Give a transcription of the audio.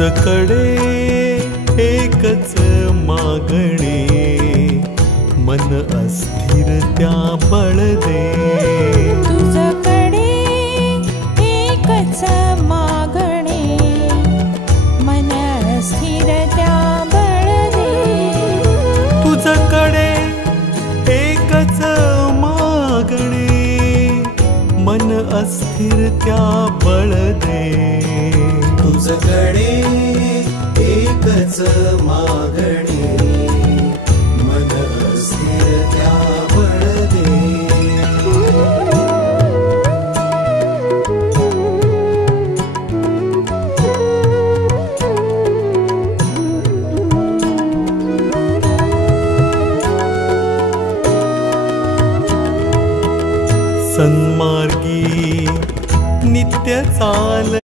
तुझकडे एकच मागणे, मन अस्थिर त्या बळ दे. तुझकडे एकच मागणे, मन अस्थिर त्या बळ दे. तुझकडे एकच मागणे, मन अस्थिर त्या बळ दे. तुझकडे एकच मागणे, मन अस्थिर त्या बळ दे. सन्मार्गी नित्य चाल